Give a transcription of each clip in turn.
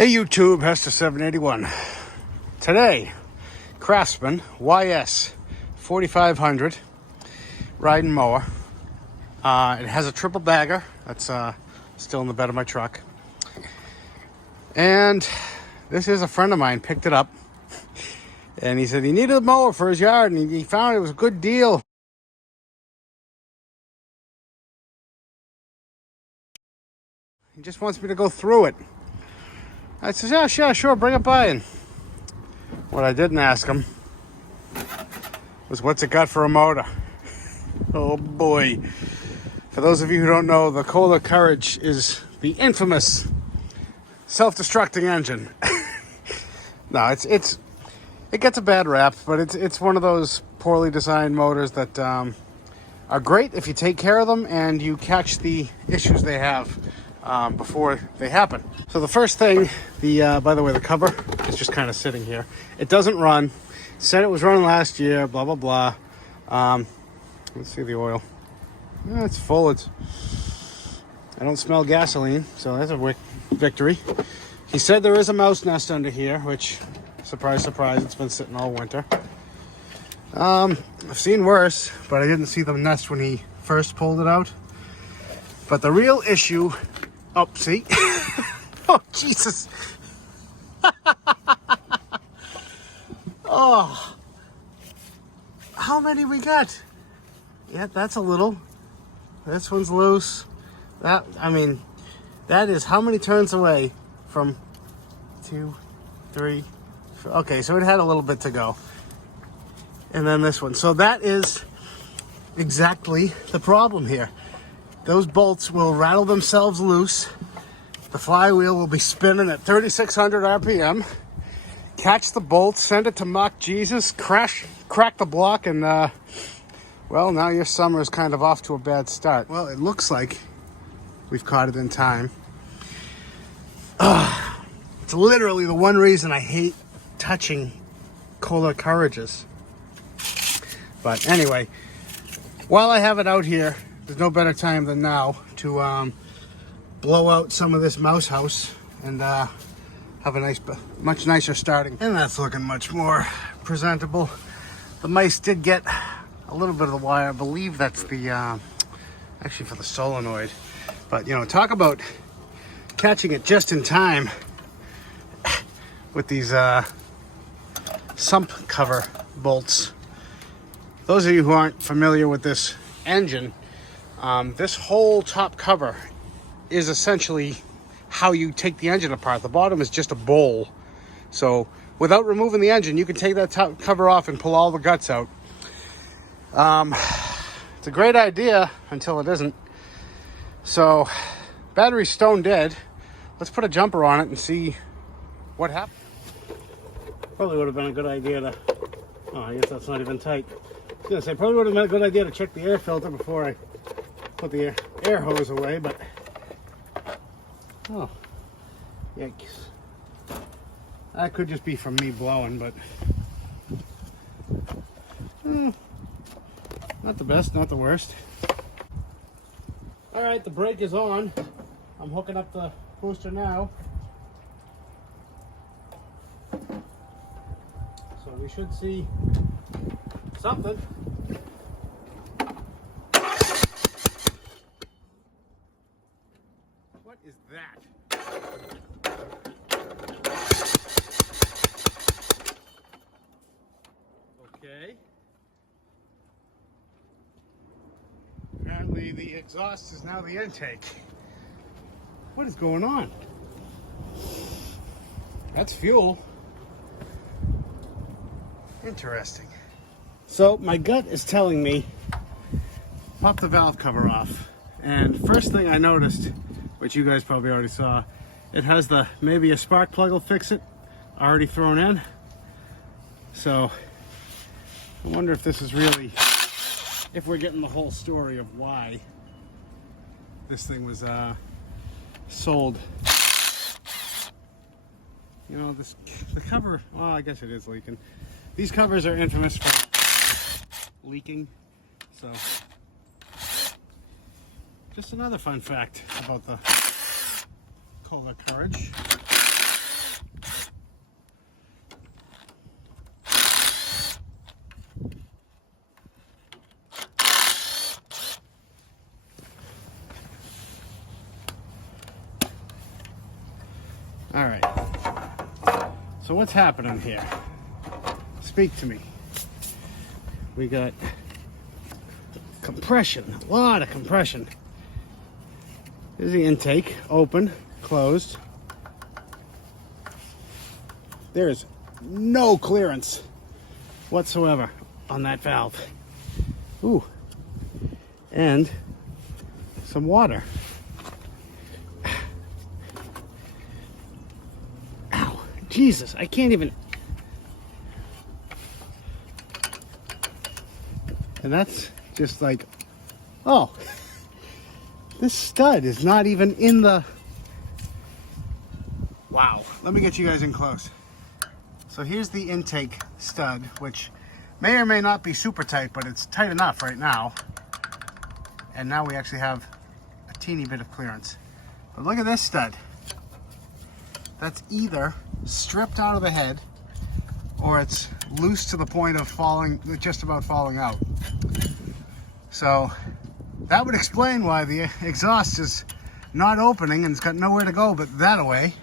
Hey YouTube, Hester781. Today, Craftsman YS4500 riding mower. It has a triple bagger that's still in the bed of my truck. And this is a friend of mine picked it up. And he said he needed a mower for his yard and he found it was a good deal. He just wants me to go through it. I said, yeah, sure, bring it by. And what I didn't ask him was what's it got for a motor. Oh boy. For those of you who don't know, the Kohler Courage is the infamous self-destructing engine. No, it gets a bad rap, but it's one of those poorly designed motors that are great if you take care of them and you catch the issues they have before they happen. So the first thing, by the way, the cover is just kind of sitting here. It doesn't run. Said it was running last year, blah, blah, blah. Let's see the oil. Yeah, it's full. I don't smell gasoline, so that's a victory. He said there is a mouse nest under here, which, surprise, surprise, it's been sitting all winter. I've seen worse, but I didn't see the nest when he first pulled it out. But the real issue... Oh, see? Oh, Jesus. Oh. How many we got? Yeah, that's a little. This one's loose. That is how many turns away from 2, 3, 4. Okay, so it had a little bit to go. And then this one. So that is exactly the problem here. Those bolts will rattle themselves loose. The flywheel will be spinning at 3,600 RPM. Catch the bolt, send it to Mach Jesus, crack the block, and well, now your summer is kind of off to a bad start. Well, it looks like we've caught it in time. It's literally the one reason I hate touching Kohler Courages. But anyway, while I have it out here, there's no better time than now to blow out some of this mouse house and have a much nicer starting. And that's looking much more presentable. The mice did get a little bit of the wire. I believe that's the, actually for the solenoid. But, you know, talk about catching it just in time with these sump cover bolts. Those of you who aren't familiar with this engine, this whole top cover is essentially how you take the engine apart. The bottom is just a bowl. So without removing the engine, you can take that top cover off and pull all the guts out. It's a great idea until it isn't. So battery's stone dead. Let's put a jumper on it and see what happens. Probably would have been a good idea to, oh, I guess that's not even tight. I was gonna say, probably would have been a good idea to check the air filter before I put the air hose away, but oh, yikes. That could just be from me blowing, but not the best, not the worst. All right, the brake is on. I'm hooking up the booster now. So we should see something. What is that? Okay. Apparently the exhaust is now the intake. What is going on? That's fuel. Interesting. So my gut is telling me pop the valve cover off. And first thing I noticed, which you guys probably already saw, it has the maybe a spark plug will fix it already thrown in. So I wonder if this is really, if we're getting the whole story of why this thing was sold. You know, the cover, well, I guess it is leaking. These covers are infamous for leaking, so just another fun fact about the Kohler Courage. All right. So what's happening here? Speak to me. We got compression, a lot of compression. Here's the intake, open, closed. There's no clearance whatsoever on that valve. Ooh, and some water. Ow, Jesus, I can't even. And that's just like, oh, this stud is not even in the, wow. Let me get you guys in close. So here's the intake stud, which may or may not be super tight, but it's tight enough right now. And now we actually have a teeny bit of clearance. But look at this stud. That's either stripped out of the head or it's loose to the point of falling, just about falling out. So that would explain why the exhaust is not opening and it's got nowhere to go but that away.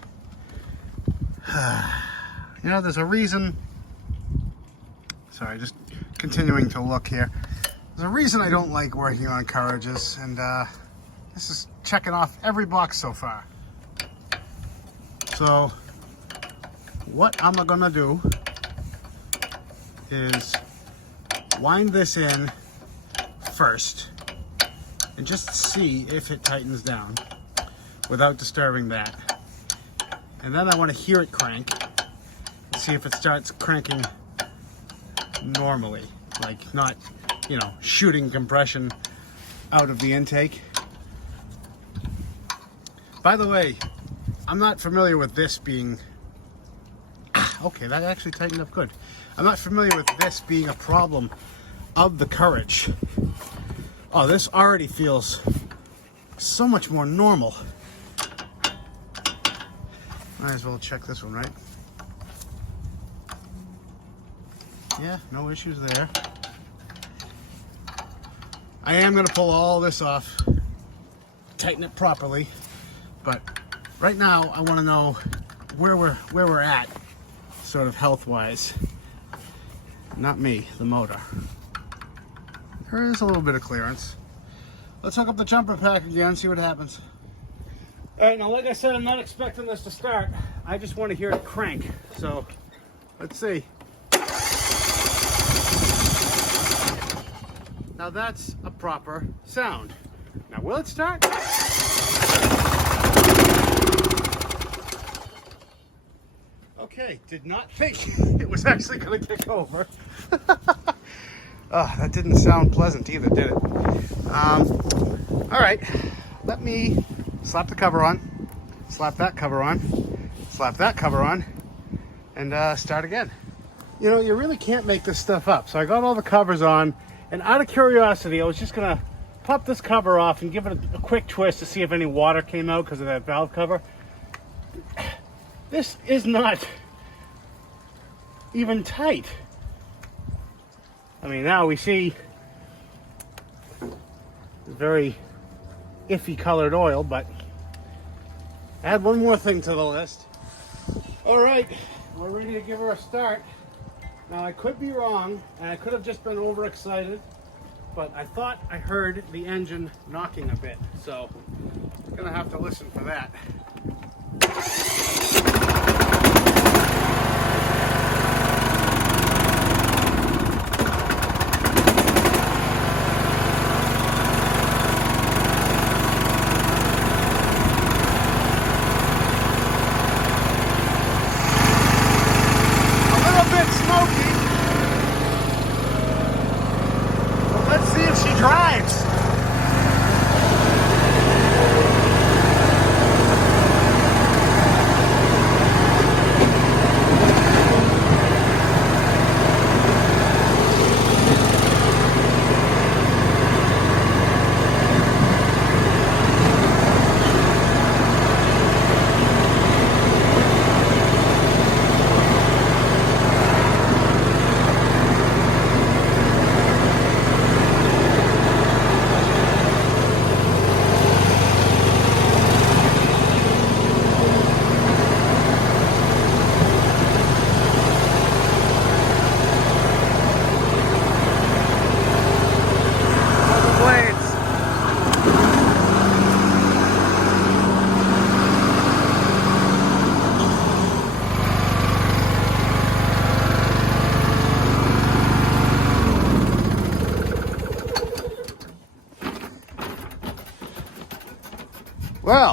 You know, there's a reason. Sorry, just continuing to look here. There's a reason I don't like working on Courages, and this is checking off every box so far. So what I'm gonna do is wind this in first and just see if it tightens down without disturbing that. And then I want to hear it crank, see if it starts cranking normally, like not, you know, shooting compression out of the intake. By the way, I'm not familiar with this being, okay, that actually tightened up good. I'm not familiar with this being a problem of the Courage. Oh, this already feels so much more normal. Might as well check this one, right? Yeah, no issues there. I am going to pull all this off, tighten it properly, but right now I want to know where we're at, sort of health-wise. Not me, the motor. There is a little bit of clearance. Let's hook up the jumper pack again, see what happens. All right, now like I said, I'm not expecting this to start. I just want to hear it crank. So let's see. Now that's a proper sound. Now will it start? Okay, did not think it was actually going to kick over. Oh, that didn't sound pleasant either, did it? All right, let me slap the cover on, slap that cover on, slap that cover on, and start again. You know, you really can't make this stuff up. So I got all the covers on, and out of curiosity, I was just gonna pop this cover off and give it a quick twist to see if any water came out because of that valve cover. This is not even tight. I mean, now we see very iffy colored oil, but add one more thing to the list. All right, we're ready to give her a start. Now I could be wrong, and I could have just been overexcited, but I thought I heard the engine knocking a bit, so I'm gonna have to listen for that.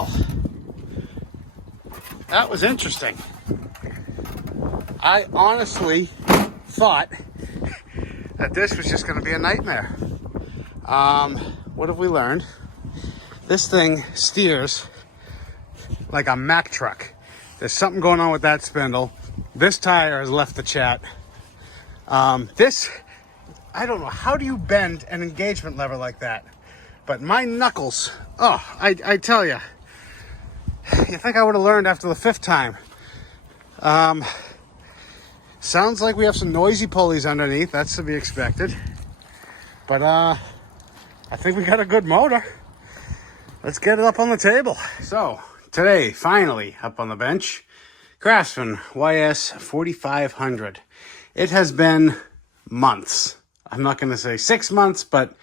Well, that was interesting. I honestly thought that this was just going to be a nightmare. What have we learned? This thing steers like a Mack truck. There's something going on with that spindle. This tire has left the chat. This, I don't know, how do you bend an engagement lever like that? But my knuckles, oh, I tell you, you think I would have learned after the 5th time. Sounds like we have some noisy pulleys underneath. That's to be expected. But I think we got a good motor. Let's get it up on the table. So today, finally up on the bench, Craftsman YS4500. It has been months. I'm not going to say 6 months, but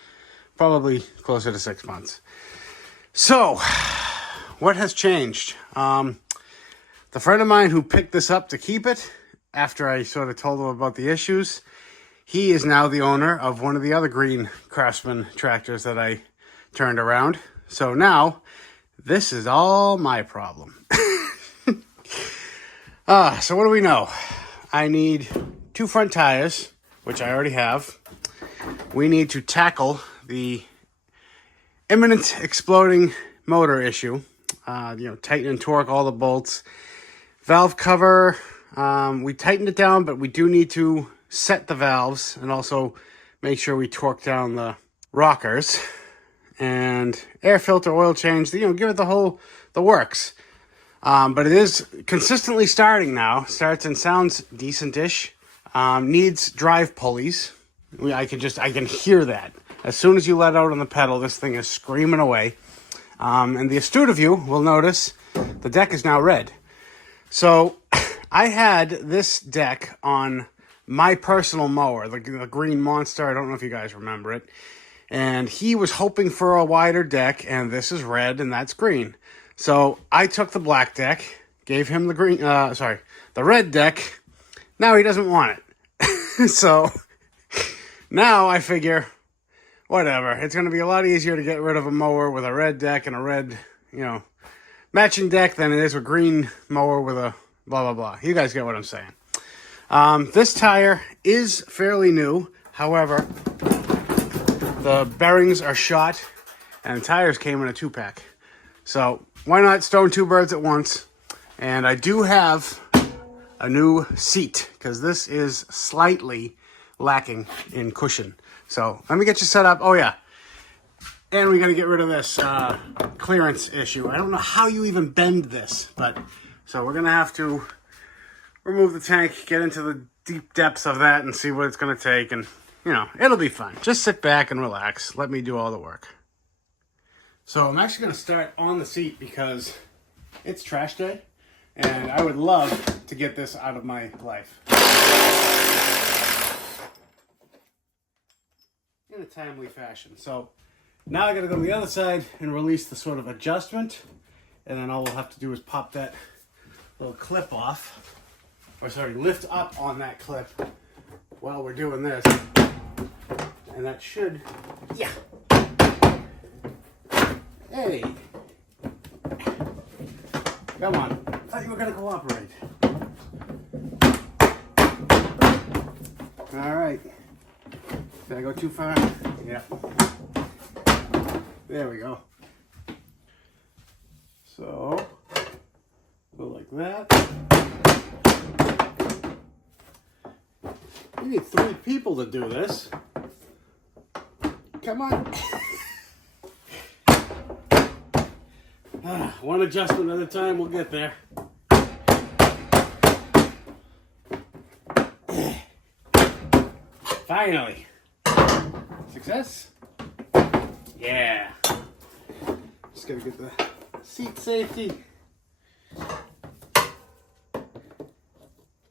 probably closer to 6 months. So what has changed? The friend of mine who picked this up to keep it, after I sort of told him about the issues, he is now the owner of one of the other green Craftsman tractors that I turned around. So now, this is all my problem. So what do we know? I need 2 front tires, which I already have. We need to tackle the imminent exploding motor issue. Tighten and torque all the bolts. Valve cover, we tightened it down, but we do need to set the valves and also make sure we torque down the rockers. And air filter, oil change, give it the works. But it is consistently starting now. Starts and sounds decent-ish. Needs drive pulleys. I can hear that. As soon as you let out on the pedal, this thing is screaming away. And the astute of you will notice the deck is now red. So I had this deck on my personal mower, the Green Monster. I don't know if you guys remember it. And he was hoping for a wider deck, and this is red and that's green. So I took the black deck, gave him the red deck. Now he doesn't want it. So now I figure, whatever. It's going to be a lot easier to get rid of a mower with a red deck and a red, matching deck than it is a green mower with a blah, blah, blah. You guys get what I'm saying. This tire is fairly new. However, the bearings are shot and the tires came in a 2-pack. So why not stone 2 birds at once? And I do have a new seat because this is slightly lacking in cushion. So let me get you set up. Oh yeah. And we got to get rid of this clearance issue. I don't know how you even bend this, but so we're going to have to remove the tank, get into the deep depths of that and see what it's going to take. And, it'll be fun. Just sit back and relax. Let me do all the work. So I'm actually going to start on the seat because it's trash day. And I would love to get this out of my life. In a timely fashion. So now I got to go to the other side and release the sort of adjustment, and then all we'll have to do is pop that little clip off, lift up on that clip while we're doing this, and that should, hey, come on, I thought you were gonna cooperate. All right. Did I go too far? Yeah. There we go. So, go like that. You need 3 people to do this. Come on. One adjustment at a time, we'll get there. Finally. Success? Yeah. Just gotta get the seat safety.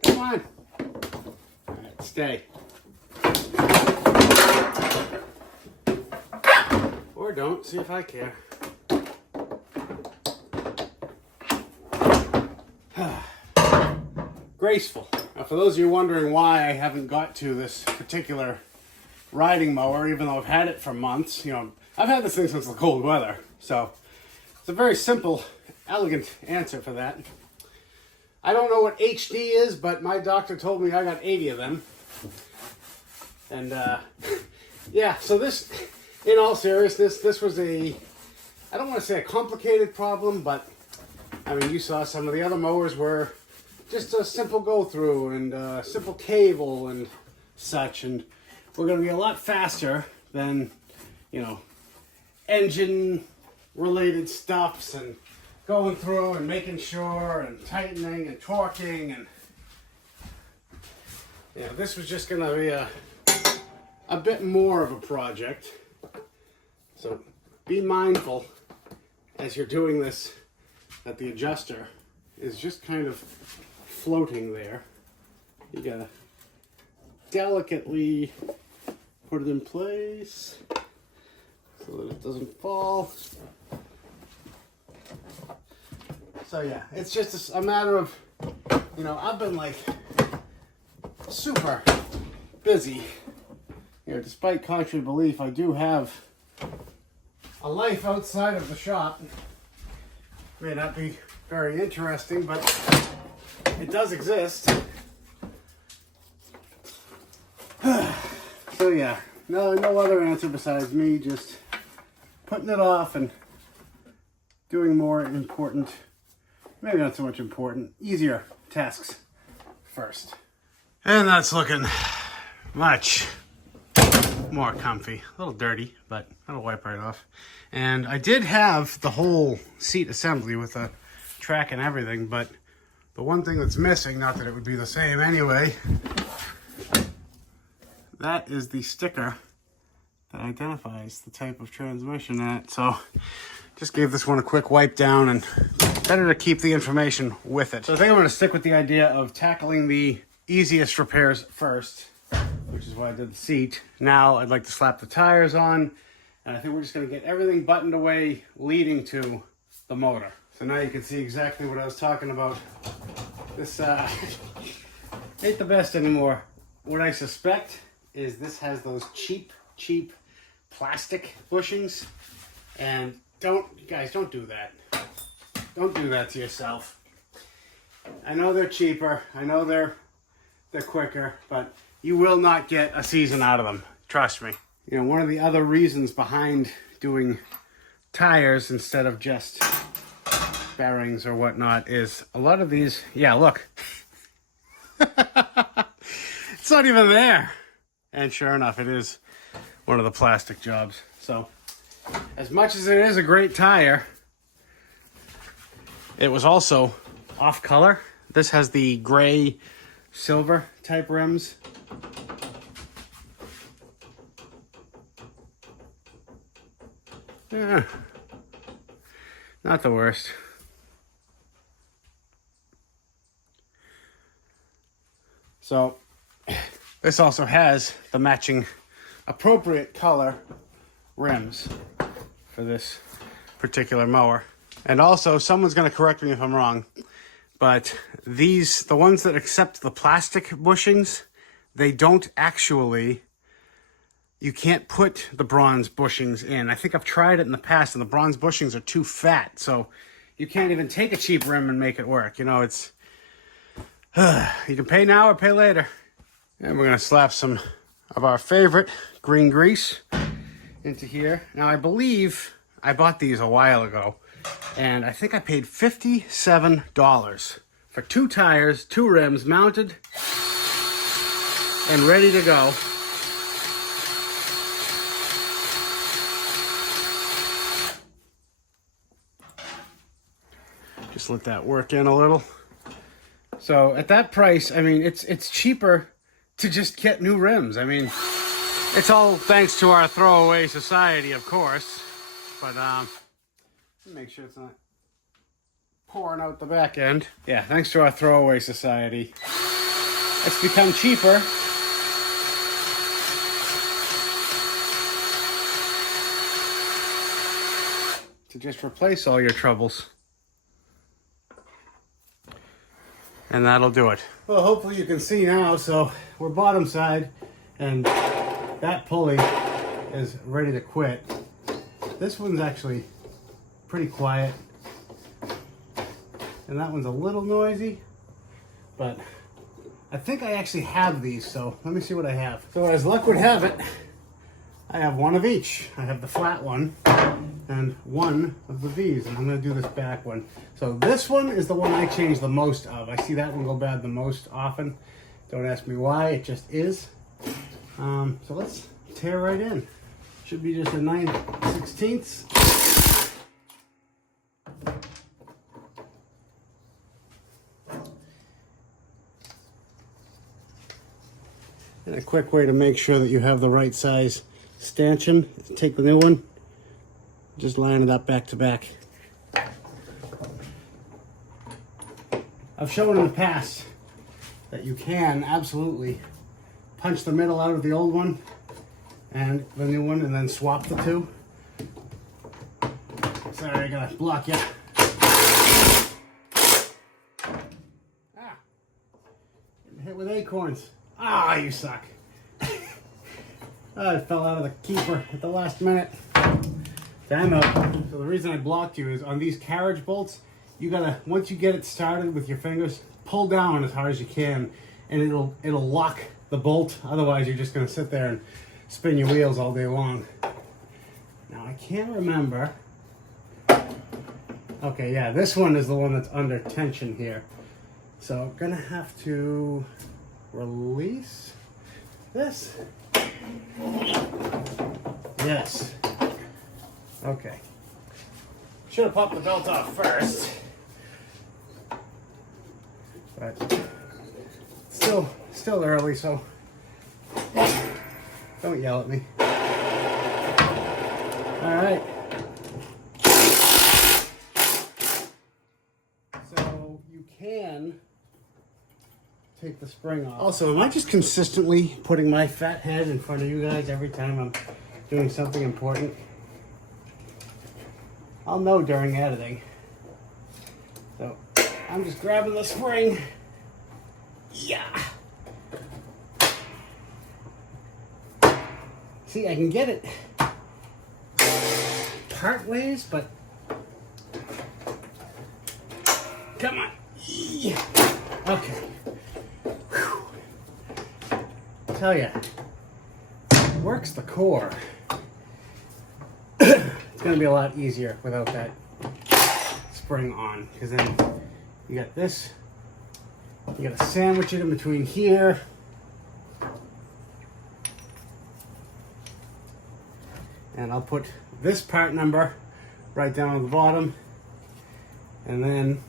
Come on. Alright, stay. Or don't, see if I care. Graceful. Now, for those of you wondering why I haven't got to this particular riding mower, even though I've had it for months, I've had this thing since the cold weather. So it's a very simple elegant answer for that. I don't know what HD is, but my doctor told me I got 80 of them. And yeah, so this, in all seriousness, this was I don't want to say a complicated problem, but I mean, you saw some of the other mowers were just a simple go through and simple cable and such, and we're going to be a lot faster than, you know, engine related stuffs and going through and making sure and tightening and torquing, and yeah, this was just going to be a bit more of a project. So be mindful as you're doing this that the adjuster is just kind of floating there. You gotta delicately put it in place so that it doesn't fall. So yeah, it's just a matter of, you know, I've been like super busy. You know, despite contrary belief, I do have a life outside of the shop. May not be very interesting, but it does exist. So yeah, no other answer besides me just putting it off and doing more important, maybe not so much important, easier tasks first. And that's looking much more comfy. A little dirty, but that'll wipe right off. And I did have the whole seat assembly with a track and everything, but the one thing that's missing, not that it would be the same anyway, that is the sticker that identifies the type of transmission that. So just gave this one a quick wipe down, and better to keep the information with it. So I think I'm going to stick with the idea of tackling the easiest repairs first, which is why I did the seat. Now I'd like to slap the tires on, and I think we're just going to get everything buttoned away leading to the motor. So now you can see exactly what I was talking about. This ain't the best anymore. What I suspect is this has those cheap plastic bushings, and you guys don't do that. Don't do that to yourself. I know they're cheaper, I know they're quicker, but you will not get a season out of them. Trust me. You know, one of the other reasons behind doing tires instead of just bearings or whatnot is a lot of these, yeah, look. It's not even there. And sure enough, it is one of the plastic jobs. So, as much as it is a great tire, it was also off color. This has the gray silver type rims. Yeah, not the worst. So this also has the matching appropriate color rims for this particular mower. And also, someone's going to correct me if I'm wrong, but the ones that accept the plastic bushings, they don't actually, you can't put the bronze bushings in. I think I've tried it in the past, and the bronze bushings are too fat, so you can't even take a cheap rim and make it work. You know, it's, you can pay now or pay later. And we're going to slap some of our favorite green grease into here. Now, I believe I bought these a while ago, and I think I paid $57 for 2 tires, 2 rims mounted and ready to go. Just let that work in a little. So at that price, I mean, it's cheaper to just get new rims. I mean, it's all thanks to our throwaway society, of course. But make sure it's not pouring out the back end. Yeah, thanks to our throwaway society, it's become cheaper to just replace all your troubles. And that'll do it. Well, hopefully you can see now. So we're bottom side, and that pulley is ready to quit. This one's actually pretty quiet. and that one's a little noisy, but I think I actually have these, so let me see what I have. So as luck would have it, I have one of each. I have the flat one and one of these, and I'm going to do this back one. So this one is the one I change the most of. I see that one go bad the most often. Don't ask me why, it just is. So let's tear right in. Should be just a 9/16. And a quick way to make sure that you have the right size stanchion, take the new one, just line it up back to back. I've shown in the past that you can absolutely punch the middle out of the old one and the new one and then swap the two. Sorry, I gotta block you. Ah, getting hit with acorns. Ah, you suck. I fell out of the keeper at the last minute. Time out. So the reason I blocked you is on these carriage bolts, you gotta, once you get it started with your fingers, pull down as hard as you can, and it'll lock the bolt. Otherwise, you're just gonna sit there and spin your wheels all day long. Now I can't remember. Okay, yeah, this one is the one that's under tension here. So I'm gonna have to release this. Yes. Okay. Should have popped the belt off first. But still early, so don't yell at me. All right. So you can take the spring off. Also, am I just consistently putting my fat head in front of you guys every time I'm doing something important? I'll know during editing. So I'm just grabbing the spring. Yeah. See, I can get it part ways, but come on. Yeah. Okay. Whew. Tell ya, works the core. It's gonna be a lot easier without that spring on, because then you got this, you gotta sandwich it in between here. And I'll put this part number right down at the bottom, and then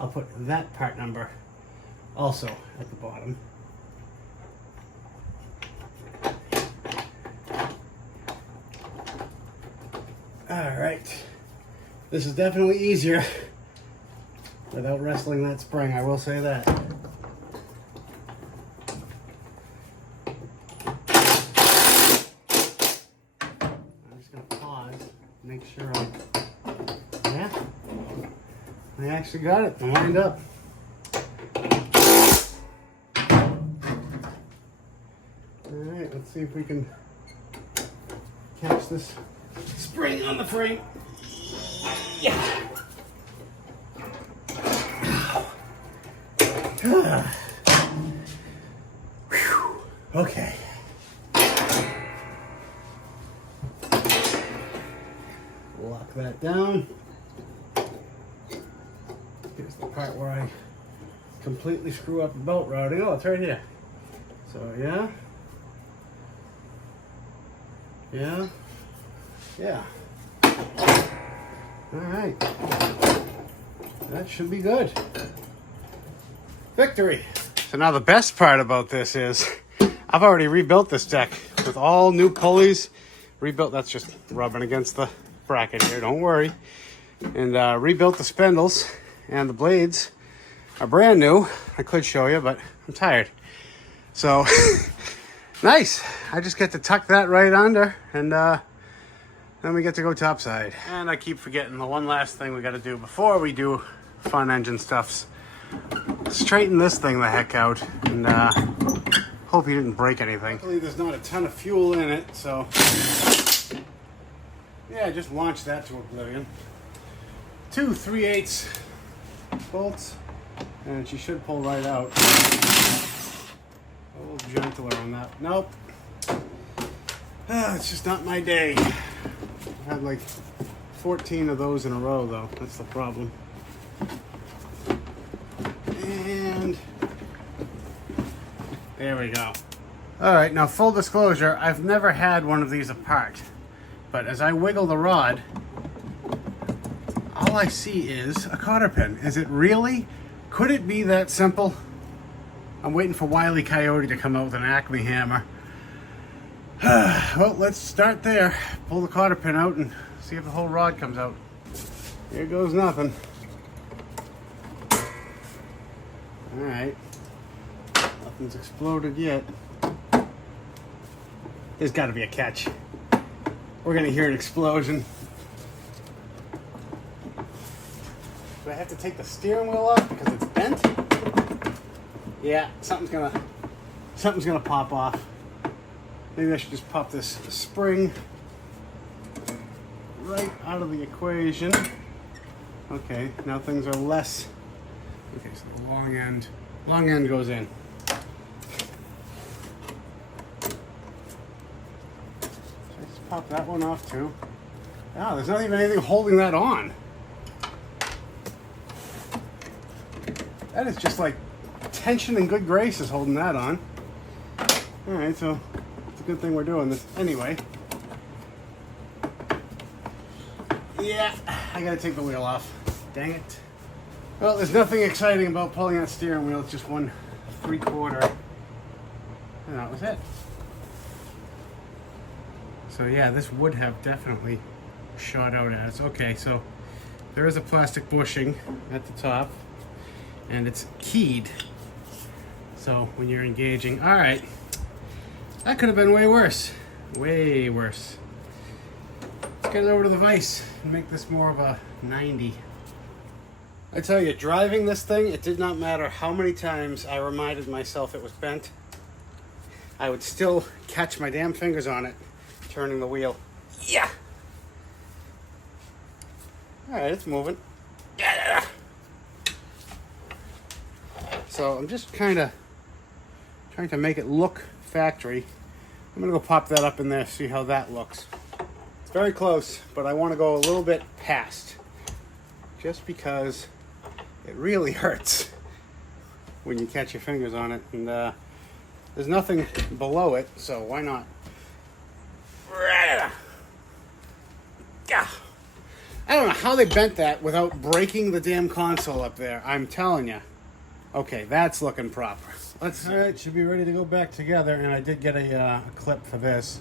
I'll put that part number also at the bottom. All right, this is definitely easier without wrestling that spring, I will say that. I'm just gonna pause, make sure yeah, I actually got it lined up. All right, let's see if we can catch this spring on the frame. Yeah. Okay. Lock that down. Here's the part where I completely screw up the belt routing. Oh, it's right here. So yeah. Yeah. Yeah. All right. That should be good. Victory. So now the best part about this is I've already rebuilt this deck with all new pulleys. Rebuilt, that's just rubbing against the bracket here, don't worry. And rebuilt the spindles, and the blades are brand new. I could show you, but I'm tired. So nice. I just get to tuck that right under, and then we get to go topside. And I keep forgetting the one last thing we got to do before we do fun engine stuffs. Straighten this thing the heck out, and hope you didn't break anything. Luckily there's not a ton of fuel in it, so yeah, just launch that to oblivion. 2 3/8 bolts, and she should pull right out. A little gentler on that. Nope. It's just not my day. I've had like 14 of those in a row though. That's the problem. And there we go. All right, now full disclosure, I've never had one of these apart, but as I wiggle the rod, all I see is a cotter pin. Is it really? Could it be that simple? I'm waiting for Wile E. Coyote to come out with an Acme hammer. Well, let's start there. Pull the cotter pin out and see if the whole rod comes out. Here goes nothing. All right. Nothing's exploded yet. There's got to be a catch. We're going to hear an explosion. Do I have to take the steering wheel off because it's bent? Yeah, something's gonna pop off. Maybe I should just pop this spring right out of the equation. Okay, now things are less. Okay, so the long end goes in. Should I just pop that one off too? Ah, there's not even anything holding that on. That is just like tension and good graces holding that on. All right, so it's a good thing we're doing this anyway. Yeah, I gotta take the wheel off. Dang it. Well, there's nothing exciting about pulling that steering wheel. It's just 1 3/4. And that was it. So yeah, this would have definitely shot out at us. Okay, so there is a plastic bushing at the top, and it's keyed. So when you're engaging, all right, that could have been way worse. Way worse. Let's get it over to the vise and make this more of a 90. I tell you, driving this thing, it did not matter how many times I reminded myself it was bent. I would still catch my damn fingers on it, turning the wheel. Yeah. All right, it's moving. Yeah. So I'm just kind of trying to make it look factory. I'm gonna go pop that up in there, see how that looks. It's very close, but I want to go a little bit past, just because it really hurts when you catch your fingers on it, and there's nothing below it, so why not? I don't know how they bent that without breaking the damn console up there. I'm telling you. Okay, that's looking proper. Let's. All right, should be ready to go back together, and I did get a clip for this.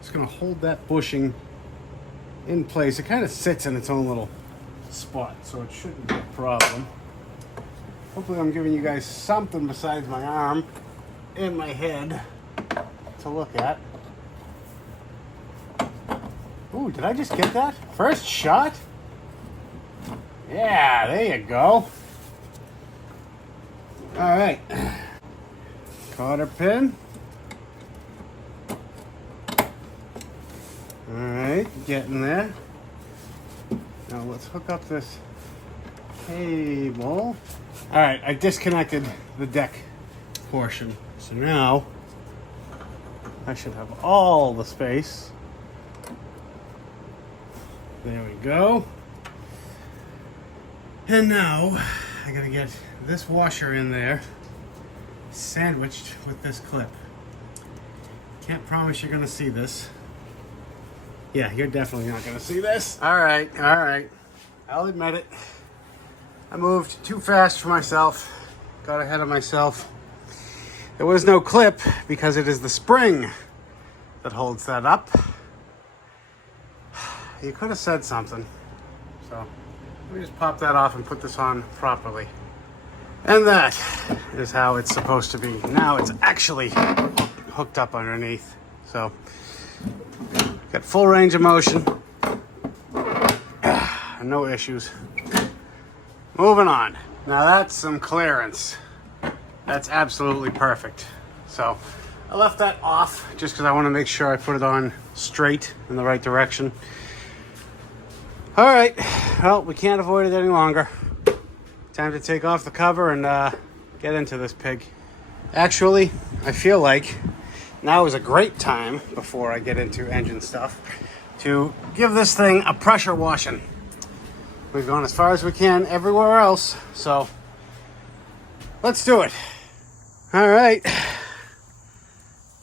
Just gonna hold that bushing in place. It kind of sits in its own little spot, so it shouldn't be a problem. Hopefully I'm giving you guys something besides my arm and my head to look at. Ooh, did I just get that? First shot? Yeah, there you go. All right. Cotter pin. All right, getting there. Now let's hook up this cable. All right, I disconnected the deck portion. So now I should have all the space. There we go. And now I gotta get this washer in there, sandwiched with this clip. Can't promise you're gonna see this. Yeah, you're definitely not gonna see this. All right. I'll admit it. I moved too fast for myself. Got ahead of myself. There was no clip because it is the spring that holds that up. You could have said something. So let me just pop that off and put this on properly. And that is how it's supposed to be. Now it's actually hooked up underneath. So got full range of motion. No issues. Moving on. Now that's some clearance. That's absolutely perfect. So I left that off just because I want to make sure I put it on straight in the right direction. All right, well, we can't avoid it any longer. Time to take off the cover and get into this pig. Actually, I feel like now is a great time, before I get into engine stuff, to give this thing a pressure washing. We've gone as far as we can everywhere else, so let's do it. All right,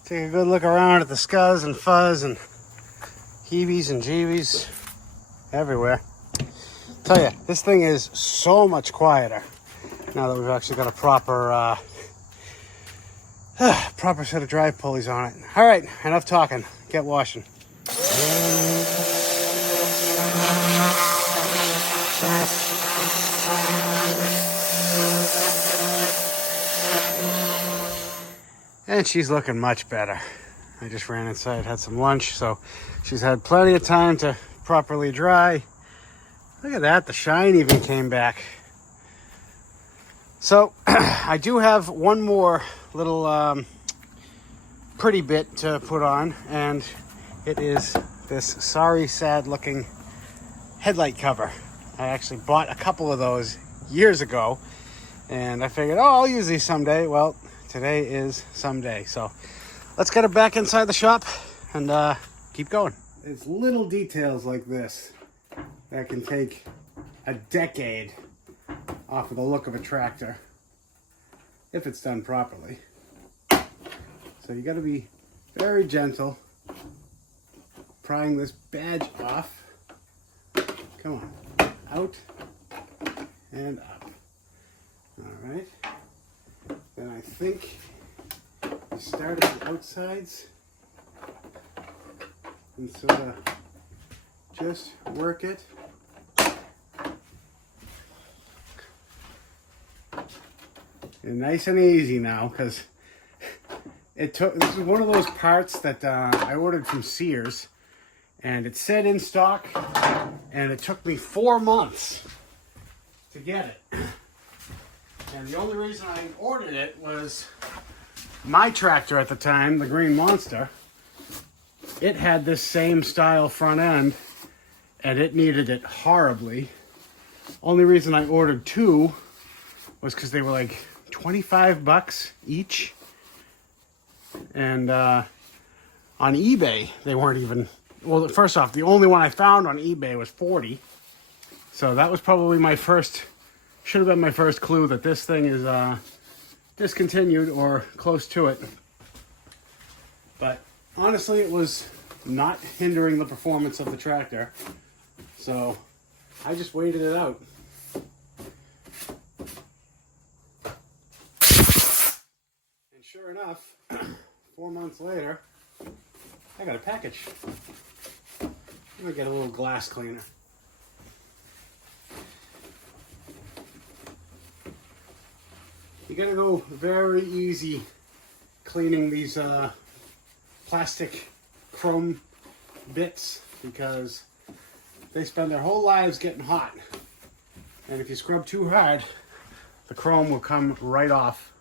take a good look around at the scuzz and fuzz and heebies and jeebies everywhere. Tell you, this thing is so much quieter now that we've actually got a proper proper set of drive pulleys on it. All right, enough talking. Get washing. And she's looking much better. I just ran inside, had some lunch, so she's had plenty of time to properly dry. Look at that, the shine even came back. So I do have one more little pretty bit to put on, and it is this sorry, sad looking headlight cover. I actually bought a couple of those years ago, and I figured, oh, I'll use these someday. Well, today is someday. So let's get it back inside the shop and keep going. It's little details like this that can take a decade off of the look of a tractor if it's done properly. So you got to be very gentle prying this badge off. Come on, out and up. All right. Then I think you start at the outsides and sort of just work it. And nice and easy now, because this is one of those parts that I ordered from Sears, and it said in stock, and it took me 4 months to get it. And the only reason I ordered it was my tractor at the time, the Green Monster, it had this same style front end, and it needed it horribly. Only reason I ordered 2 was because they were like $25 each. And on eBay, they weren't even, well, first off, the only one I found on eBay was $40. So that was probably my first, should have been my first clue that this thing is discontinued or close to it. But honestly, it was not hindering the performance of the tractor. So I just waited it out. And sure enough, 4 months later, I got a package. I'm gonna get a little glass cleaner. You gotta go very easy cleaning these plastic chrome bits, because they spend their whole lives getting hot. And if you scrub too hard, the chrome will come right off.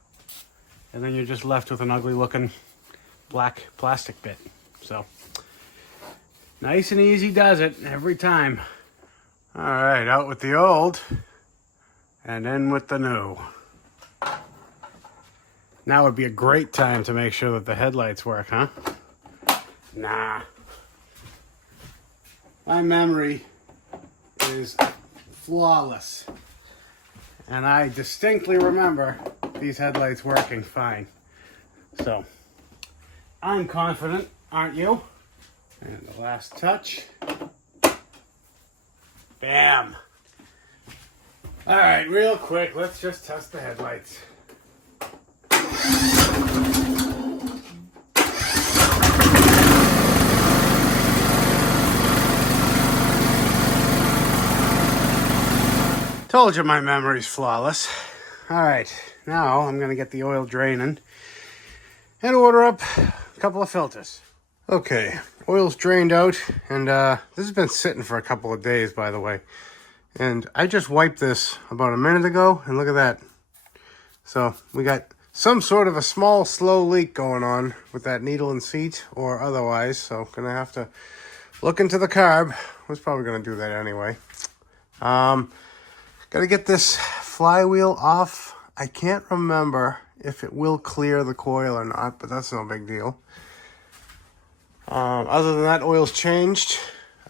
And then you're just left with an ugly looking black plastic bit. So, nice and easy does it every time. All right, out with the old and in with the new. Now would be a great time to make sure that the headlights work, huh? Nah. My memory is flawless. And I distinctly remember these headlights working fine. So, I'm confident, aren't you? And the last touch. Bam! All right, real quick, let's just test the headlights. Told you my memory's flawless. All right, now I'm gonna get the oil draining and order up a couple of filters. Okay, oil's drained out, and this has been sitting for a couple of days, by the way. And I just wiped this about a minute ago, and look at that. So we got some sort of a small, slow leak going on with that needle and seat or otherwise. So gonna have to look into the carb. I was probably gonna do that anyway. Got to get this flywheel off. I can't remember if it will clear the coil or not, but that's no big deal. Other than that, oil's changed.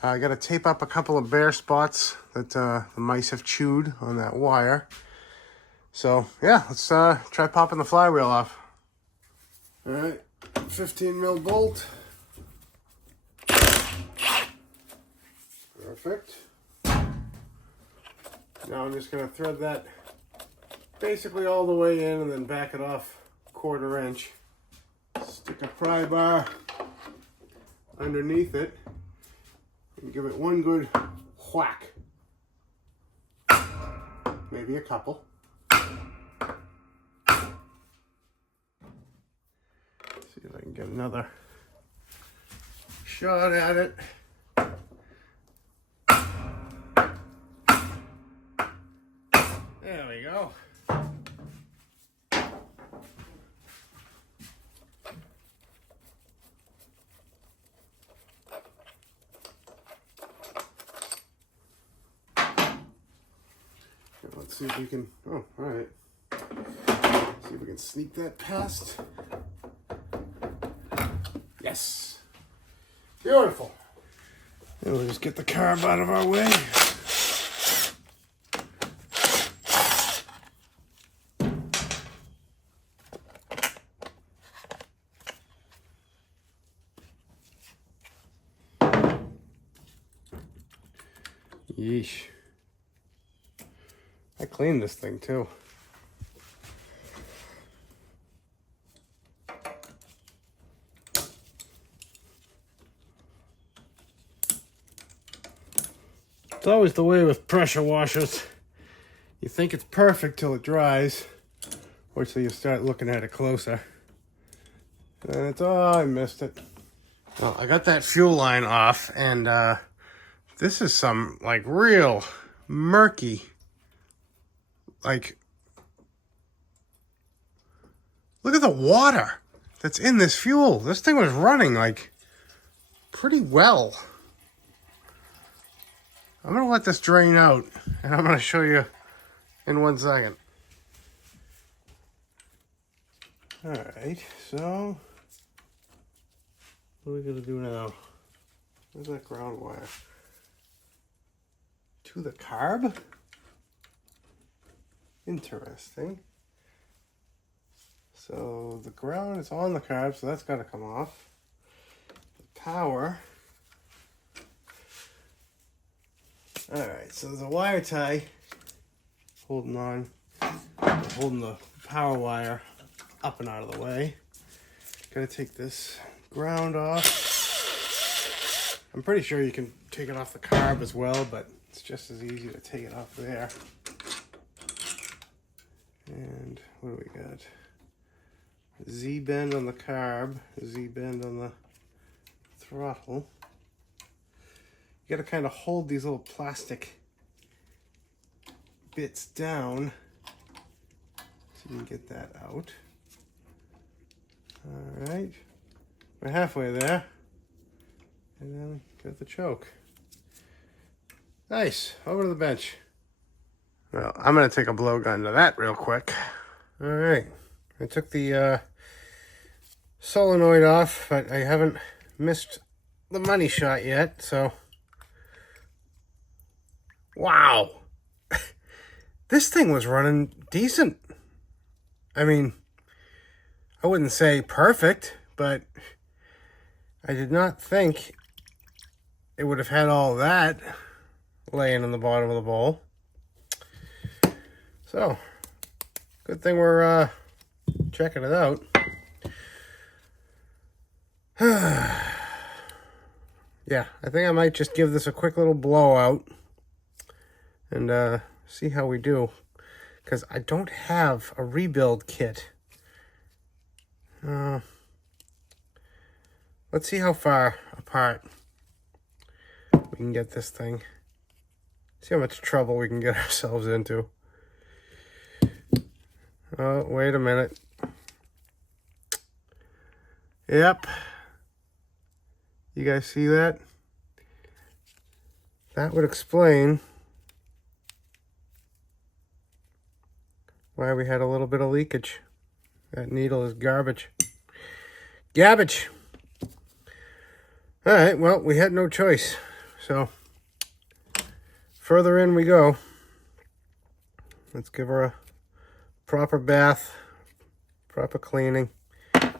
I got to tape up a couple of bare spots that the mice have chewed on that wire. So yeah, let's try popping the flywheel off. All right, 15 mil bolt. Perfect. Now I'm just going to thread that basically all the way in and then back it off 1/4 inch. Stick a pry bar underneath it and give it one good whack. Maybe a couple. See if I can get another shot at it. There we go. Let's see if we can, oh, all right. See if we can sneak that past. Yes. Beautiful. And we'll just get the carb out of our way. Yeesh. I cleaned this thing too. It's always the way with pressure washers. You think it's perfect till it dries, or till you start looking at it closer. And it's, oh, I missed it. Well, I got that fuel line off, and this is some like real murky, like, look at the water that's in this fuel. This thing was running like pretty well. I'm gonna let this drain out and I'm gonna show you in 1 second. All right, so what are we gonna do now? Where's that ground wire? To the carb? Interesting. So the ground is on the carb, so that's got to come off. The power. All right, so there's a wire tie holding on, holding the power wire up and out of the way. Got to take this ground off. I'm pretty sure you can take it off the carb as well, but it's just as easy to take it off there. And what do we got? Z-bend on the carb, Z-bend on the throttle. You gotta kind of hold these little plastic bits down so you can get that out. All right, we're halfway there. And then got the choke. Nice, over to the bench. Well, I'm gonna take a blowgun to that real quick. All right, I took the solenoid off, but I haven't missed the money shot yet, so. Wow. This thing was running decent. I mean, I wouldn't say perfect, but I did not think it would have had all that laying in the bottom of the bowl. So, good thing we're checking it out. Yeah, I think I might just give this a quick little blowout and see how we do, because I don't have a rebuild kit. Let's see how far apart we can get this thing. See how much trouble we can get ourselves into. Oh, wait a minute. Yep. You guys see that? That would explain why we had a little bit of leakage. That needle is garbage. Garbage. All right, well, we had no choice. So, further in we go. Let's give her a proper bath, proper cleaning.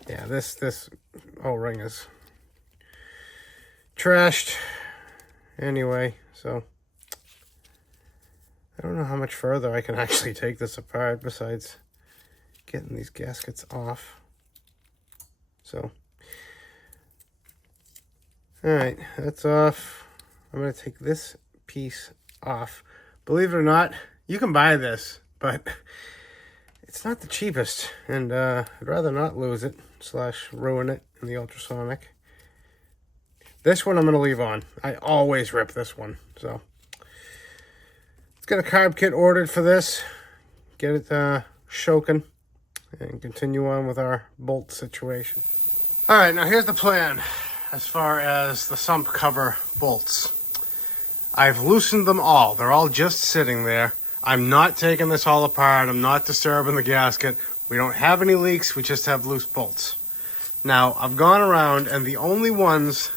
Yeah, this O-ring is trashed anyway, so I don't know how much further I can actually take this apart besides getting these gaskets off. So, all right, that's off. I'm going to take this piece off. Believe it or not, you can buy this, but it's not the cheapest, and I'd rather not lose it / ruin it in the ultrasonic. This one I'm going to leave on. I always rip this one, so let's get a carb kit ordered for this, get it shoken, and continue on with our bolt situation. All right, now here's the plan as far as the sump cover bolts. I've loosened them all. They're all just sitting there. I'm not taking this all apart. I'm not disturbing the gasket. We don't have any leaks. We just have loose bolts. Now, I've gone around, and the only ones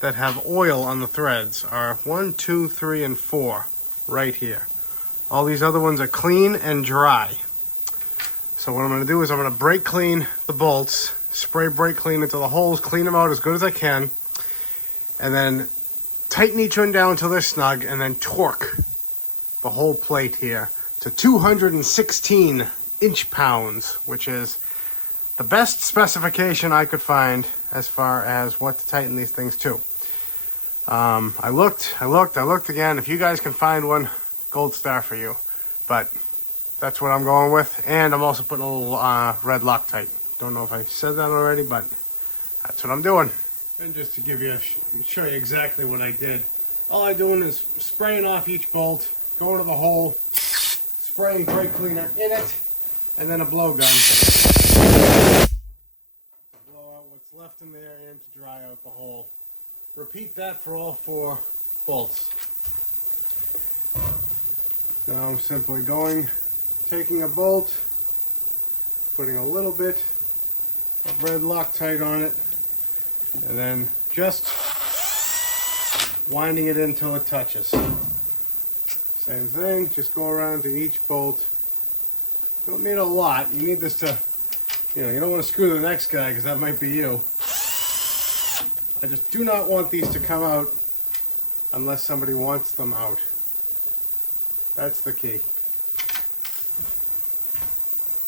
that have oil on the threads are 1, 2, 3, and 4 right here. All these other ones are clean and dry. So what I'm going to do is I'm going to brake clean the bolts, spray brake clean into the holes, clean them out as good as I can, and then tighten each one down till they're snug, and then torque the whole plate here to 216 inch-pounds, which is the best specification I could find as far as what to tighten these things to. I looked again. If you guys can find one, gold star for you. But that's what I'm going with. And I'm also putting a little red Loctite. Don't know if I said that already, but that's what I'm doing. And just to give you show you exactly what I did. All I'm doing is spraying off each bolt, going to the hole, spraying brake cleaner in it, and then a blowgun to blow out what's left in there and to dry out the hole. Repeat that for all 4 bolts. Now I'm simply taking a bolt, putting a little bit of red Loctite on it, and then just winding it in until it touches. Same thing, just go around to each bolt. Don't need a lot. You need this to, you don't want to screw the next guy because that might be you. I just do not want these to come out unless somebody wants them out. That's the key.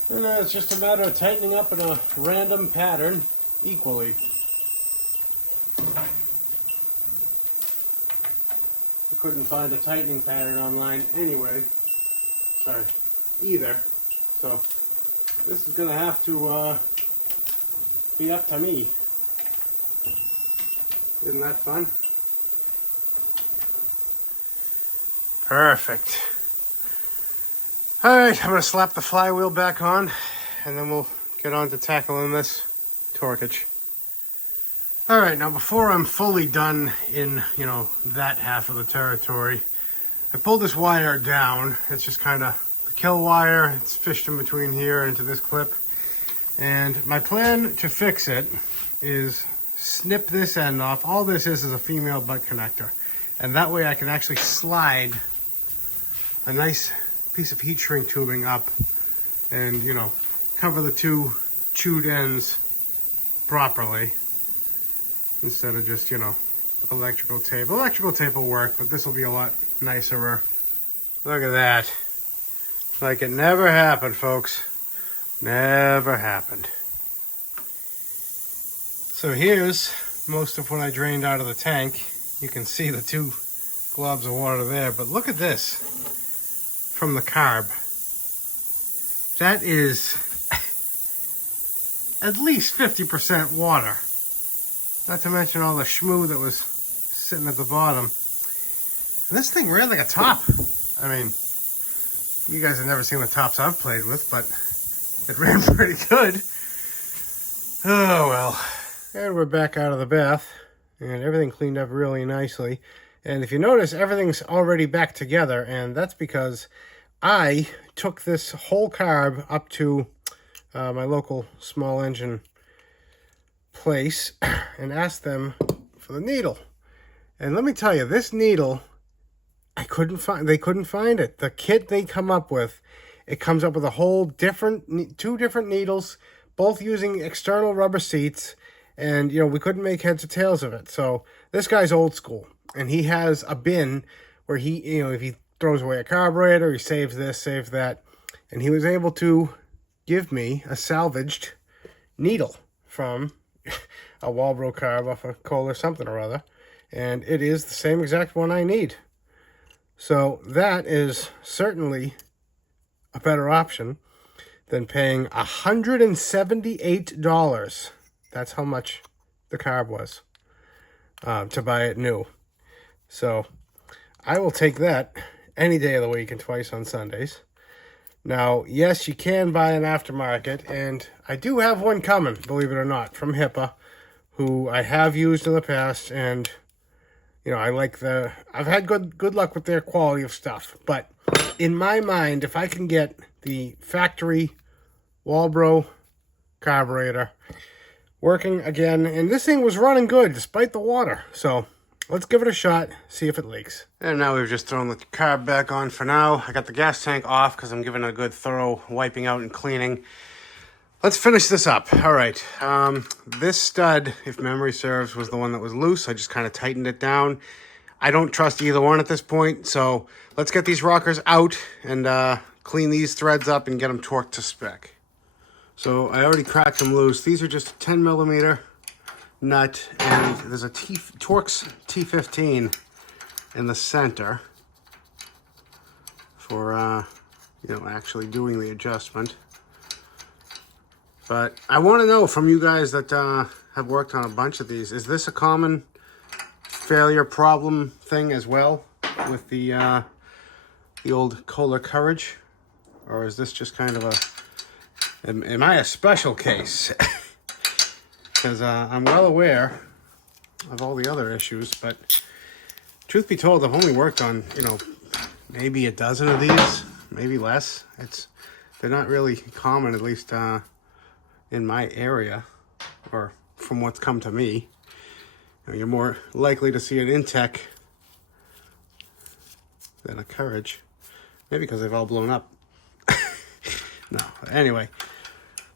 And then it's just a matter of tightening up in a random pattern equally. I couldn't find a tightening pattern online anyway. Sorry, either. So this is going to have to be up to me. Isn't that fun? Perfect. All right, I'm going to slap the flywheel back on, and then we'll get on to tackling this torquage. All right, now before I'm fully done in, that half of the territory, I pulled this wire down. It's just kind of the kill wire. It's fished in between here into this clip. And my plan to fix it is snip this end off. All this is a female butt connector. And that way I can actually slide a nice piece of heat shrink tubing up and, cover the 2 chewed ends properly instead of just, electrical tape. Electrical tape will work, but this will be a lot nicer. Look at that. Like it never happened, folks. Never happened. So here's most of what I drained out of the tank. You can see the 2 globs of water there, but look at this from the carb. That is at least 50% water. Not to mention all the schmoo that was sitting at the bottom. And this thing ran like a top. I mean, you guys have never seen the tops I've played with, but it ran pretty good. Oh well. And we're back out of the bath, and everything cleaned up really nicely. And if you notice, everything's already back together, and that's because I took this whole carb up to my local small engine place and asked them for the needle. And let me tell you, this needle, they couldn't find it. The kit they come up with, it comes up with a whole two different needles, both using external rubber seats, and we couldn't make heads or tails of it. So this guy's old school, and he has a bin where he, if he throws away a carburetor, he saves this, saves that, and he was able to give me a salvaged needle from a Walbro carb off a Kohler something or other, and it is the same exact one I need. So that is certainly a better option than paying $178. That's how much the carb was to buy it new. So I will take that any day of the week and twice on Sundays. Now, yes, you can buy an aftermarket, and I do have one coming, believe it or not, from HIPAA, who I have used in the past, and I've had good luck with their quality of stuff. But in my mind, if I can get the factory Walbro carburetor working again, and this thing was running good despite the water, so let's give it a shot, see if it leaks. And now we've just thrown the carb back on for now. I got the gas tank off because I'm giving it a good thorough wiping out and cleaning. Let's finish this up. All right. This stud, if memory serves, was the one that was loose. I just kind of tightened it down. I don't trust either one at this point, so let's get these rockers out and clean these threads up and get them torqued to spec. So I already cracked them loose. These are just a 10 millimeter nut, and there's a Torx T15 in the center for actually doing the adjustment. But I want to know from you guys that have worked on a bunch of these, is this a common failure problem thing as well with the old Kohler Courage, or is this just kind of am I a special case? Because I'm well aware of all the other issues, but truth be told, I've only worked on, maybe a dozen of these, maybe less. They're not really common, at least in my area, or from what's come to me. You're more likely to see an Intech than a Courage. Maybe because they've all blown up. No, anyway.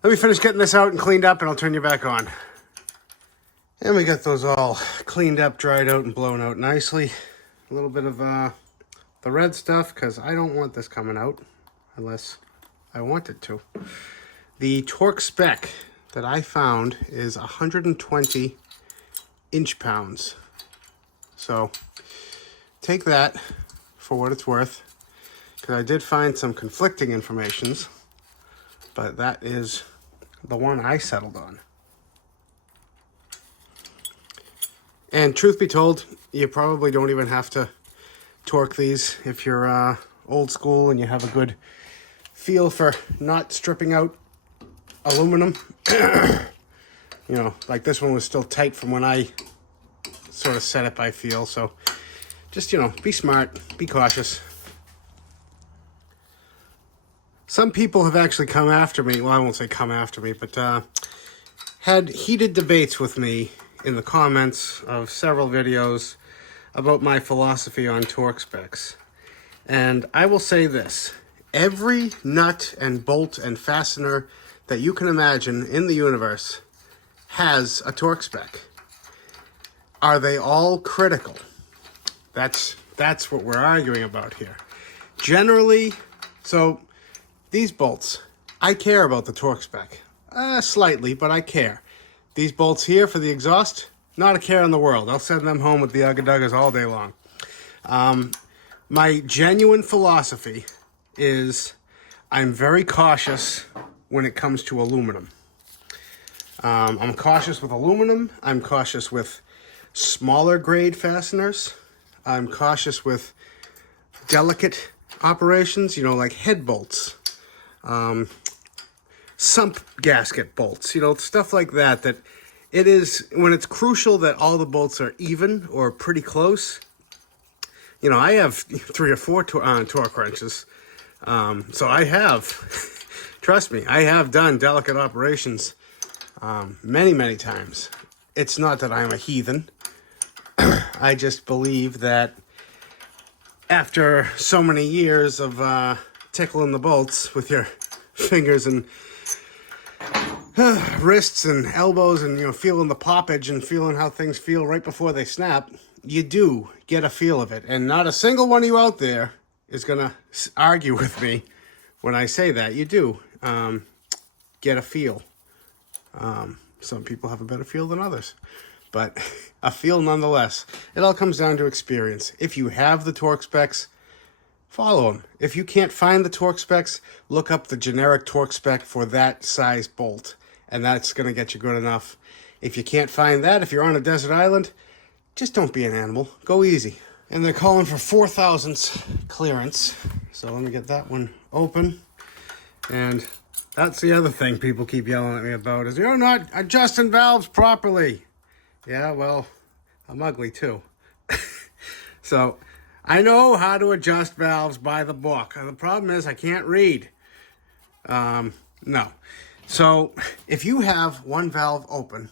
Let me finish getting this out and cleaned up, and I'll turn you back on. And we got those all cleaned up, dried out, and blown out nicely. A little bit of the red stuff, because I don't want this coming out unless I want it to. The torque spec that I found is 120 inch-pounds. So take that for what it's worth, because I did find some conflicting informations, but that is the one I settled on. And truth be told, you probably don't even have to torque these if you're old school and you have a good feel for not stripping out aluminum. Like this one was still tight from when I sort of set it, I feel. So just, be smart, be cautious. Some people have actually come after me. Well, I won't say come after me, but had heated debates with me in the comments of several videos about my philosophy on torque specs. And I will say this: every nut and bolt and fastener that you can imagine in the universe has a torque spec. Are they all critical? That's what we're arguing about here. Generally, so these bolts, I care about the torque spec. Slightly, but I care. These bolts here for the exhaust, not a care in the world. I'll send them home with the Ugga-Duggas all day long. My genuine philosophy is I'm very cautious when it comes to aluminum. I'm cautious with aluminum. I'm cautious with smaller grade fasteners. I'm cautious with delicate operations, like head bolts, sump gasket bolts, stuff like that, that it is, when it's crucial that all the bolts are even or pretty close. I have 3 or 4 torque wrenches, So I have, trust me, I have done delicate operations many, many times. It's not that I'm a heathen. I just believe that after so many years of tickling the bolts with your fingers and wrists and elbows and, you know, feeling the poppage and feeling how things feel right before they snap, you do get a feel of it. And not a single one of you out there is going to argue with me when I say that. You do get a feel. Some people have a better feel than others, but a feel nonetheless. It all comes down to experience. If you have the torque specs, follow them. If you can't find the torque specs, look up the generic torque spec for that size bolt, and that's going to get you good enough. If you can't find that, if you're on a desert island, just don't be an animal. Go easy. And they're calling for 4 thousandths clearance. So let me get that one open. And that's the other thing people keep yelling at me about is you're not adjusting valves properly. Yeah, well, I'm ugly too. So I know how to adjust valves by the book. The problem is I can't read. No. So if you have one valve open,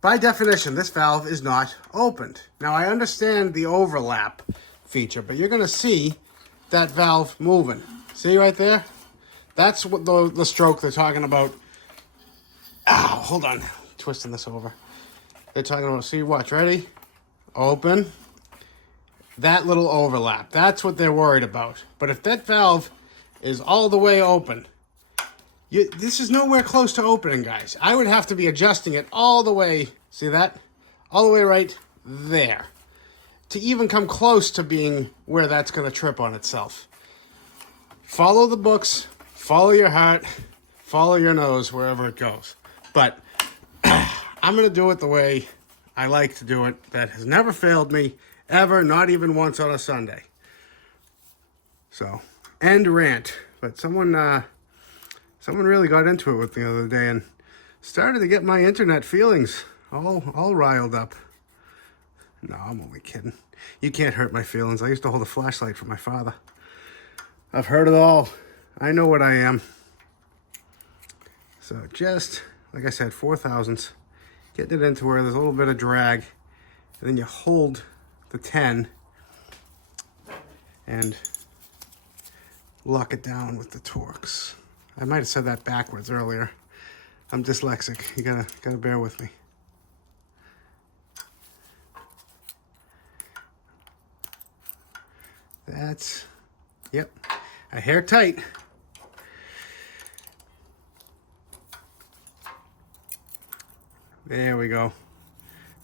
by definition, this valve is not opened. Now, I understand the overlap feature, but you're going to see that valve moving. See right there? That's what the stroke they're talking about. Ow, hold on. Twisting this over. They're talking about, see, watch, ready? Open. That little overlap. That's what they're worried about. But if that valve is all the way open, this is nowhere close to opening, guys. I would have to be adjusting it all the way, see that? All the way right there. To even come close to being where that's going to trip on itself. Follow the books, follow your heart, follow your nose wherever it goes. But I'm going to do it the way I like to do it. That has never failed me, ever, not even once on a Sunday. So, end rant. But someone really got into it with me the other day and started to get my internet feelings all riled up. No, I'm only kidding. You can't hurt my feelings. I used to hold a flashlight for my father. I've heard it all. I know what I am. So just, like I said, 4 thousandths. Getting it into where there's a little bit of drag. And then you hold the 10 and lock it down with the Torx. I might have said that backwards earlier. I'm dyslexic. You gotta bear with me. That's, yep, a hair tight. There we go.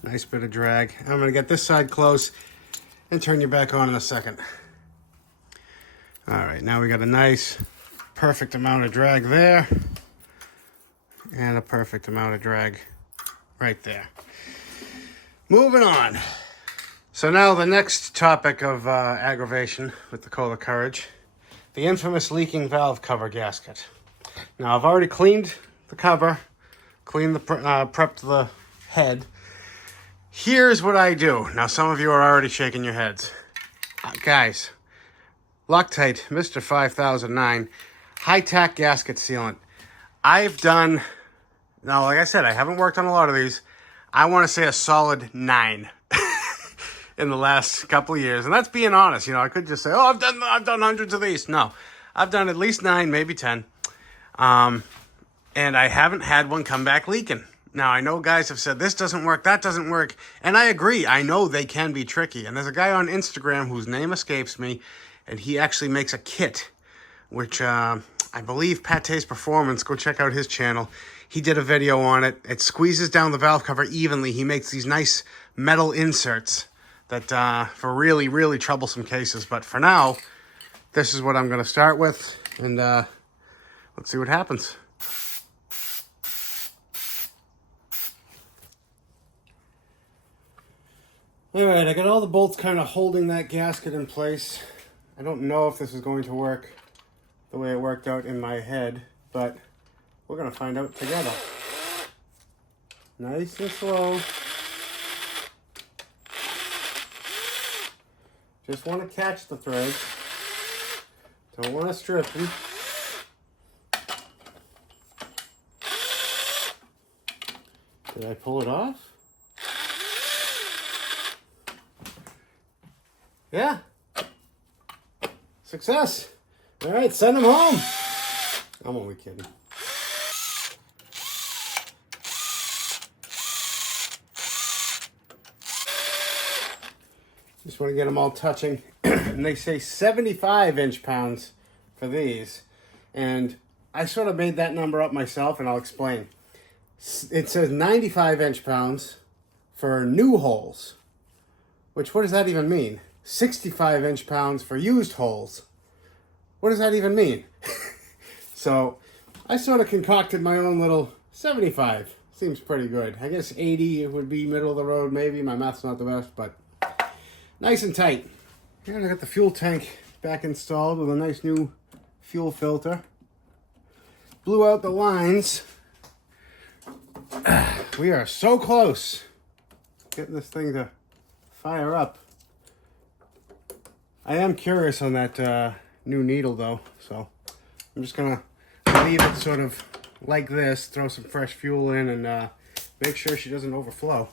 Nice bit of drag. I'm gonna get this side close and turn you back on in a second. All right, now we got a nice, perfect amount of drag there. And a perfect amount of drag right there. Moving on. So now the next topic of aggravation with the Kohler Courage, the infamous leaking valve cover gasket. Now I've already cleaned the cover, cleaned the prepped the head. Here's what I do. Now some of you are already shaking your heads. Guys, Loctite, Mr. 5009, high-tack gasket sealant. I've done, now like I said, I haven't worked on a lot of these. I want to say a solid 9 in the last couple of years. And that's being honest. You know, I could just say, oh, I've done hundreds of these. No, I've done at least 9, maybe 10. And I haven't had one come back leaking. Now, I know guys have said this doesn't work, that doesn't work. And I agree. I know they can be tricky. And there's a guy on Instagram whose name escapes me. And he actually makes a kit, which I believe Pate's Performance, go check out his channel. He did a video on it. It squeezes down the valve cover evenly. He makes these nice metal inserts that for really, really troublesome cases. But for now, this is what I'm going to start with. And let's see what happens. All right, I got all the bolts kind of holding that gasket in place. I don't know if this is going to work the way it worked out in my head, but we're going to find out together. Nice and slow. Just want to catch the threads Don't want to strip him. Did I pull it off? Yeah. Success. All right, send him home. I'm only kidding. Just want to get them all touching. And they say 75 inch-pounds for these. And I sort of made that number up myself, and I'll explain. It says 95 inch-pounds for new holes. Which, what does that even mean? 65 inch-pounds for used holes. What does that even mean? So, I sort of concocted my own little 75. Seems pretty good. I guess 80 would be middle of the road, maybe. My math's not the best, but nice and tight. And I got the fuel tank back installed with a nice new fuel filter. Blew out the lines. We are so close. Getting this thing to fire up. I am curious on that new needle though, so I'm just gonna leave it sort of like this, throw some fresh fuel in, and make sure she doesn't overflow.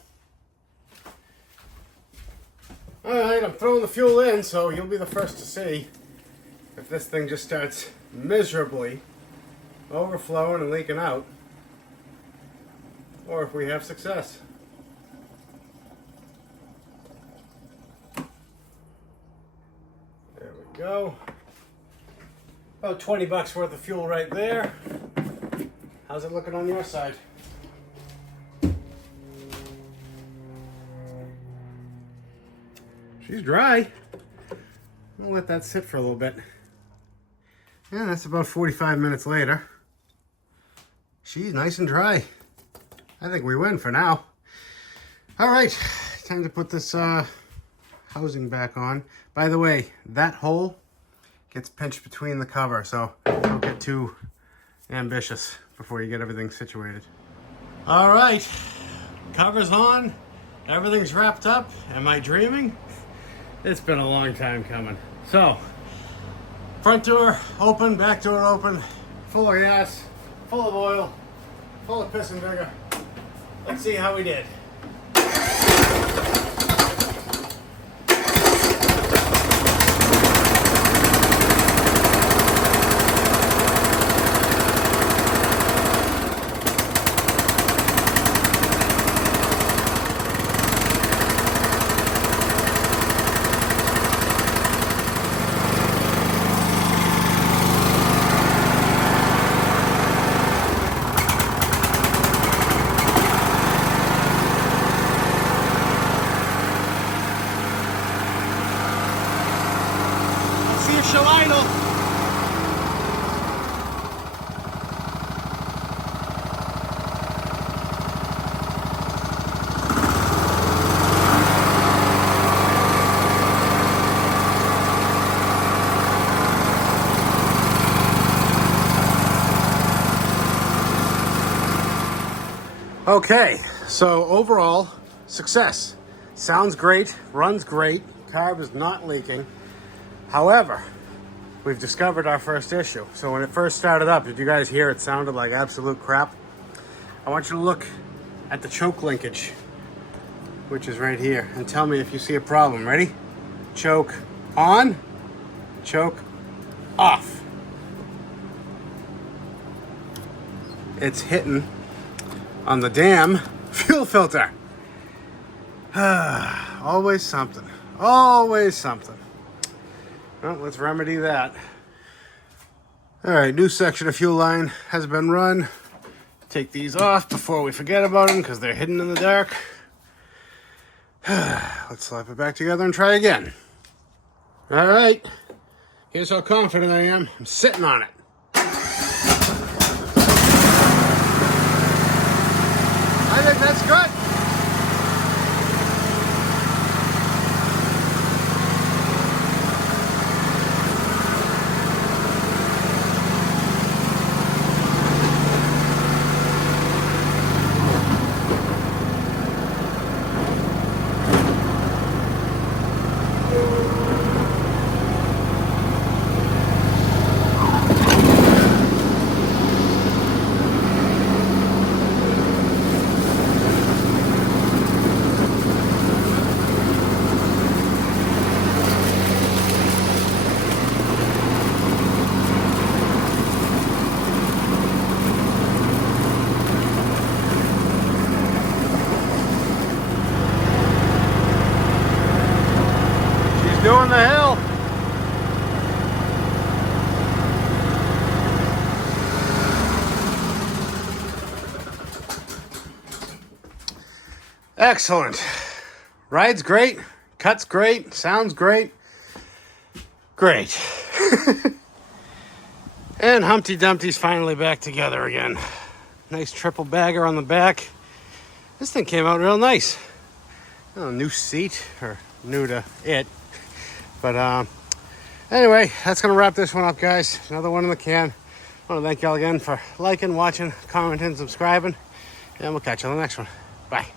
Alright, I'm throwing the fuel in, so you'll be the first to see if this thing just starts miserably overflowing and leaking out, or if we have success. There we go. About 20 bucks worth of fuel right there. How's it looking on your side? She's dry. I'll let that sit for a little bit. Yeah, that's about 45 minutes later. She's nice and dry. I think we win for now. All right, time to put this housing back on. By the way, that hole gets pinched between the cover, so don't get too ambitious before you get everything situated. All right, cover's on. Everything's wrapped up. Am I dreaming? It's been a long time coming. So, front door open, back door open, full of gas, full of oil, full of piss and vinegar. Let's see how we did. She'll idle. Okay, so overall, success. Sounds great, runs great, carb is not leaking. However, we've discovered our first issue. So when it first started up, did you guys hear it sounded like absolute crap? I want you to look at the choke linkage, which is right here, and tell me if you see a problem. Ready? Choke on, choke off. It's hitting on the damn fuel filter. Always something. Always something. Well, let's remedy that. All right, new section of fuel line has been run. Take these off before we forget about them because they're hidden in the dark. Let's slap it back together and try again. All right, here's how confident I am. I'm sitting on it. I think that's good. Excellent. Ride's great. Cuts great. Sounds great. Great. And Humpty Dumpty's finally back together again. Nice triple bagger on the back. This thing came out real nice. Oh, new seat, or new to it. But anyway, that's going to wrap this one up, guys. Another one in the can. I want to thank y'all again for liking, watching, commenting, subscribing. And we'll catch you on the next one. Bye.